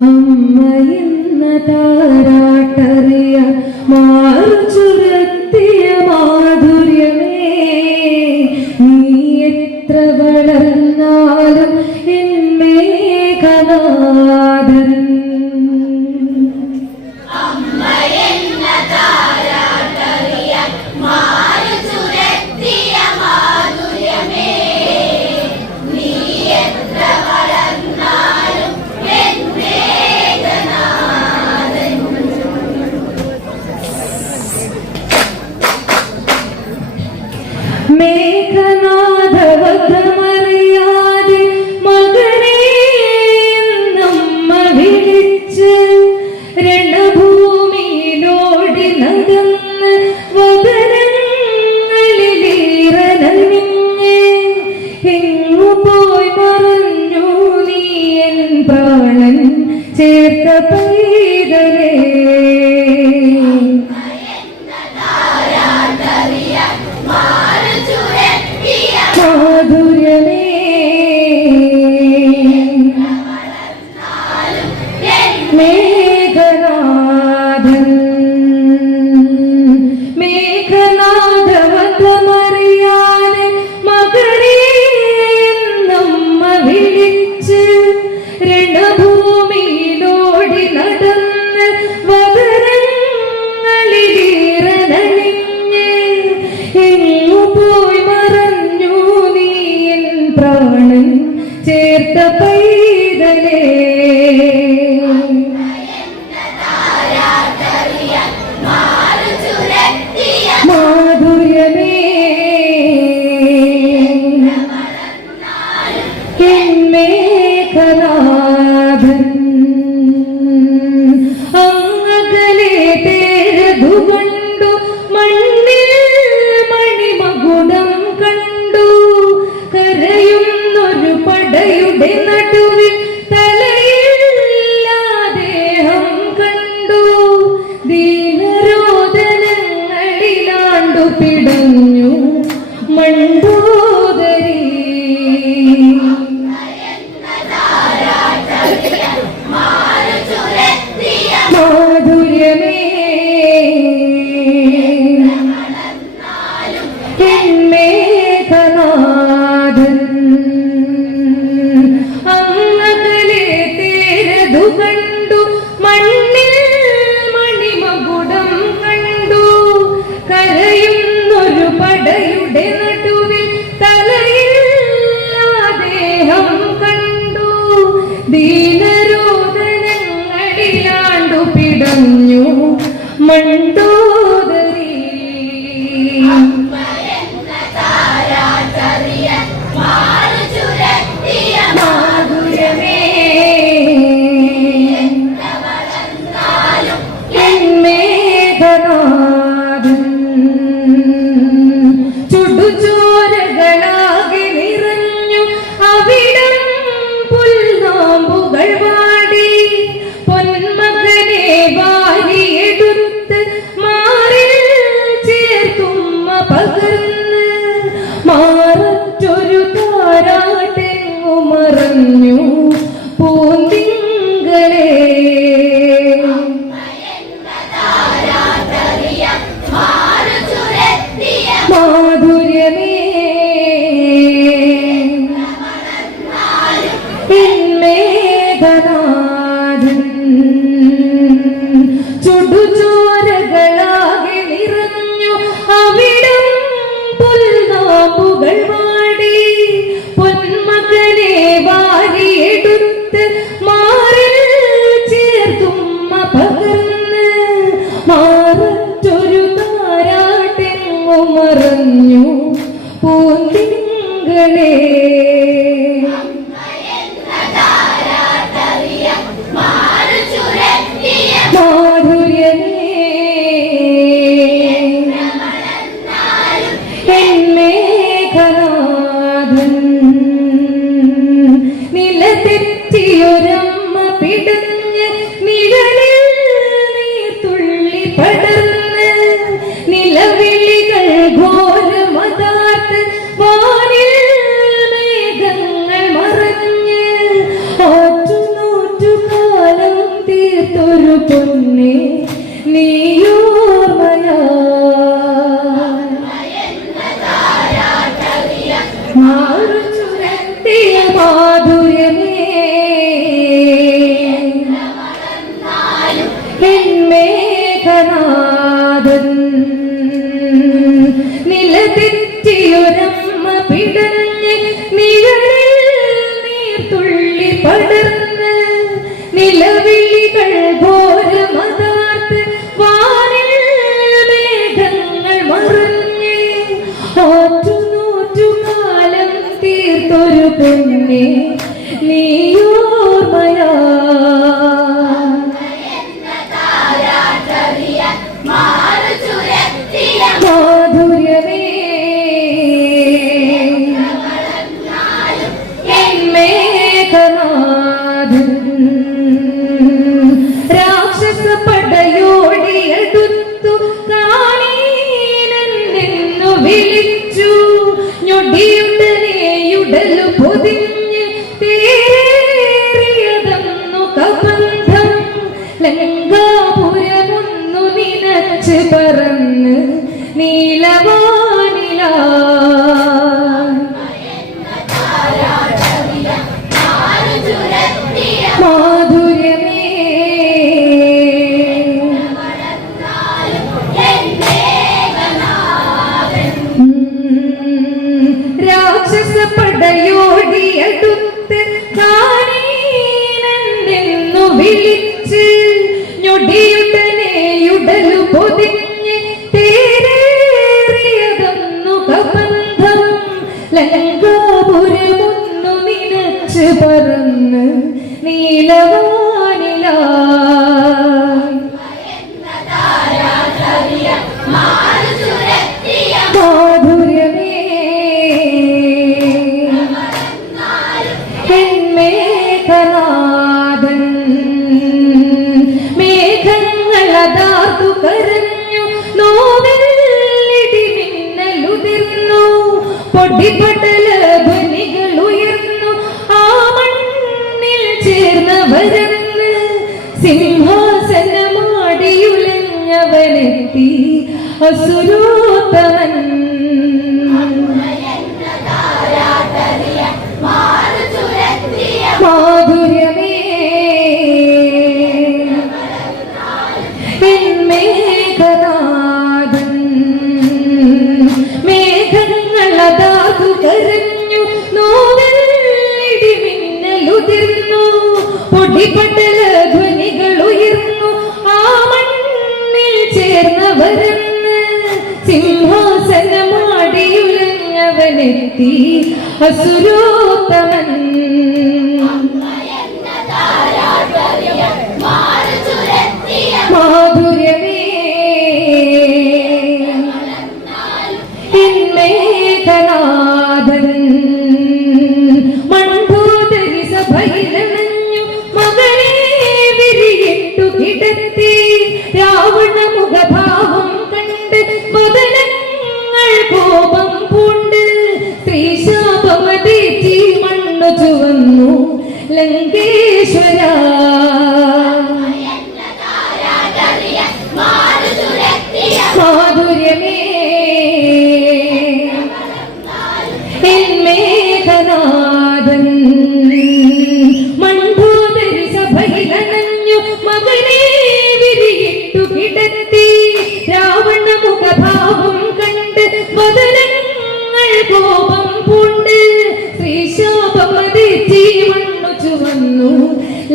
അമ്മയെന്ന താരാട്ടറിയ മാറുചുരത്തിയ മാധുര്യമേ 没人不让 বেদনা എന്നേഘനാഥൻ നില തെറ്റിയൊരമ്മ പിടഞ്ഞ് നിഴലിൽ നീർത്തുള്ളി പടർന്ന് നിലവിളികൾ ഘോരമതാർത്ത് വാനിൽ മേഘങ്ങൾ മറഞ്ഞ് ഓറ്റുനൂറ്റു കാലം തീർത്തൊരു പൊന്നെ നീ ലങ്കാപുരമൊന്നു നിനച്ച് പറന്ന് നീലവാനിലാ. പക്ഷി പറന്ന് നീലവാനില. മാധുര്യമേ മേഘനാഥൻ മേഘങ്ങൾ അതാർക്കു കരഞ്ഞു നോവൽ ഇടിമിന്നലുതിർന്നു പൊടിപട വസുരൂപൻ മാ എത്തി അസുരൂത്തമൻ. മാധുര്യമേ. ഇന്നേതനാഥൻ മൺഭൂതരി വിരിയിട്ടു കിടത്തി അല്ലെങ്കിൽ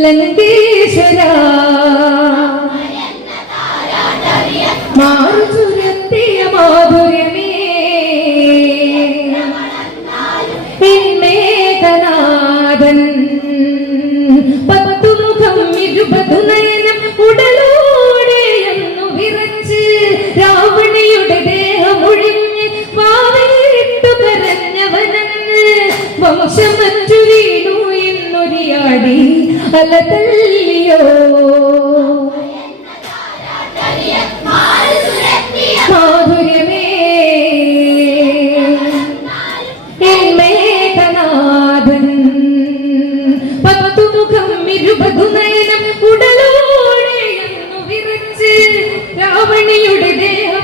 ലങ്കേശ്വര മാറുചുരത്തിയ മാധുര്യമേ. പിന്നേതനാഥൻ പത്തുമുഖം ഇരുപതു നയനം ഉടലോടെ എന്നു വിറച്ച് രാവണിയുടെ ദേഹമൊഴിഞ്ഞ് വാവയിട്ടു കരഞ്ഞവനെന്ന് വംശമെന്ന് അകല തള്ളിയോ മാധുര്യമേ എന്മേഘനാഥൻ ദേഹം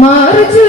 മാറു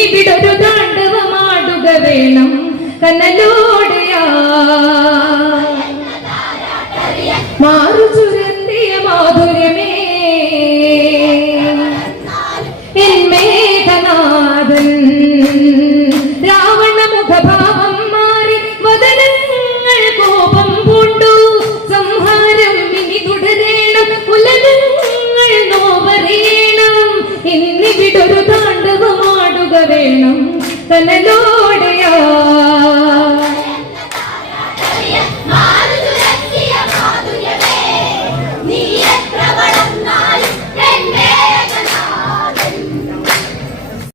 ഇന്നിവിടൊരു താണ്ഡവമാടുക വേണം. കനലോടയാ. മാറു ചുരന്തിയ മാധുര്യമേ.